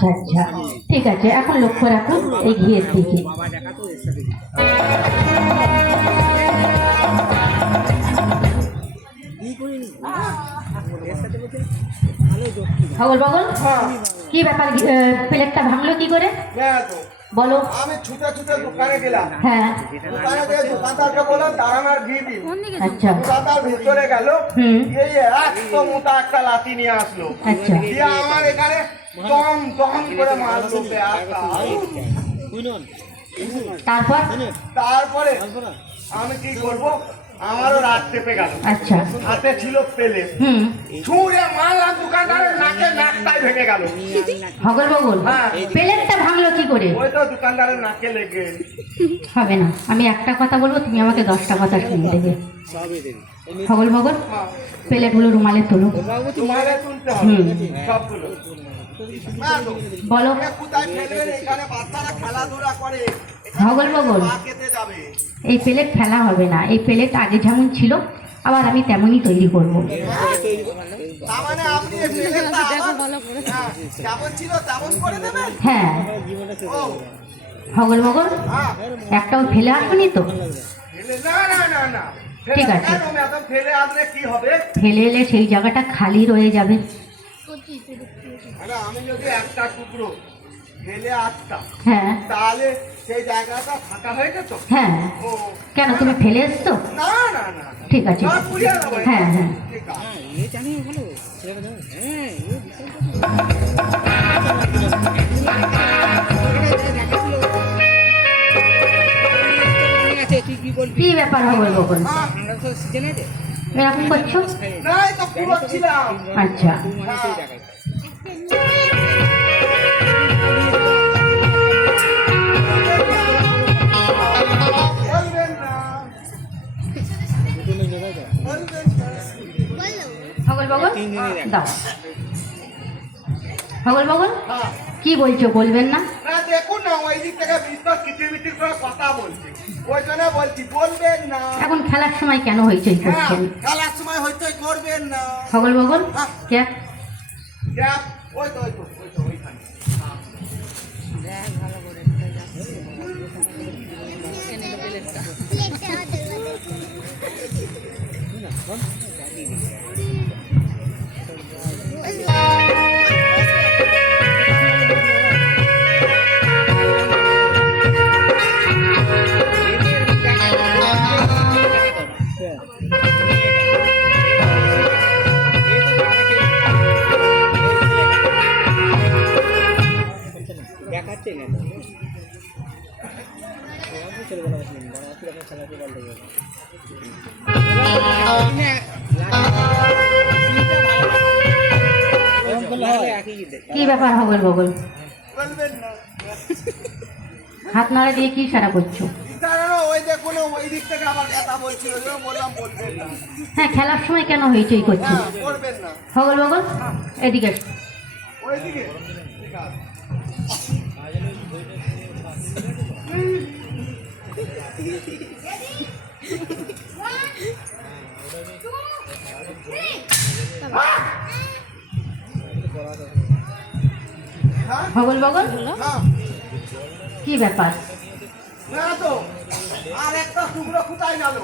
আচ্ছা আচ্ছা ঠিক আছে, এখন লক্ষ্য রাখুন এই ঘিয়ের দিকে কি ব্যাপার প্লেটটা ভাঙলো কি করে? বলো। আমি ছুটে ছুটে দোকানে গেলাম হ্যাঁ। দোকানে গিয়ে দোকানদারকে বললাম ঘি দিন আচ্ছা। দোকানদার ভেতরে গেল এই একশো মোটা একটা লাঠি নিয়ে আসলো আচ্ছা। আমার এখানে দম দম করে মারলো পেঁয়াজটা। তারপর তারপরে? আমি কি করব? আমারও রাত চেপে গেল। আচ্ছা। হাতে ছিল পেলে। ছুঁড়ে মারলাম দোকানদারের নাকে নাকটাই ভেঙে গেল। হগল বগল হ্যাঁ। ভাঙলো কি করে? ওই তো দোকানদারের নাকে লেগে। হবে না আমি একটা কথা বলব তুমি আমাকে দশটা কথা শুনে দেবে। হগল বগল প্লেটগুলো রুমালে তোলো। হুম। সবগুলো। বলো। খেলাধুলা করে। হগল বগল মা খেতে যাবে এই প্লেট ফেলা হবে না। এই প্লেট আগে যেমন ছিল আবার আমি তেমনই তৈরি করব। হ্যাঁ, বগল হ্যাঁ একটাও ফেলে আসুনি তো? ঠিক আছে। ফেলে এলে সেই জায়গাটা খালি রয়ে যাবে। আমি যদি একটা টুকরো ফেলে আসতাম হ্যাঁ। তাহলে সেই জায়গাটা ফাঁকা হয়ে যেত হ্যাঁ। কেন তুমি ফেলে এসছো? না না না ঠিক আছে। দেবো। হ্যাঁ হ্যাঁ। ঠিক আছে। কি ব্যাপার হগল বগল হ্যাঁ, এরকম করছ? আচ্ছা। দাও। কি বলছো বলবেন না? না দেখুন না ওই দিক থেকে বিশ্বাস কিচির মিচির করে কথা বলছে। ওই জন্য বলছি বলবেন না। এখন খেলার সময় কেন হইচই হ্যাঁ করছেন? খেলার সময় হয়তো করবেন না। হগল বগল কে ক্যাপ ওই তো ওই তো। কি ব্যাপার হগল বগল হাত নাড়া দিয়ে কি সারা করছ? ইতারানো ওই দেখুন ওই দিক থেকে আবার কথা বলছিল ওই জন্য বললাম বলবেন না। হ্যাঁ খেলার সময় কেন হইচই হ্যাঁ করবেন হগল বগল এদিকে। ওইদিকে। হ্যাঁ বগল? হ্যাঁ কি ব্যাপার? না তো আর একটা টুকরো কোথায় গেল?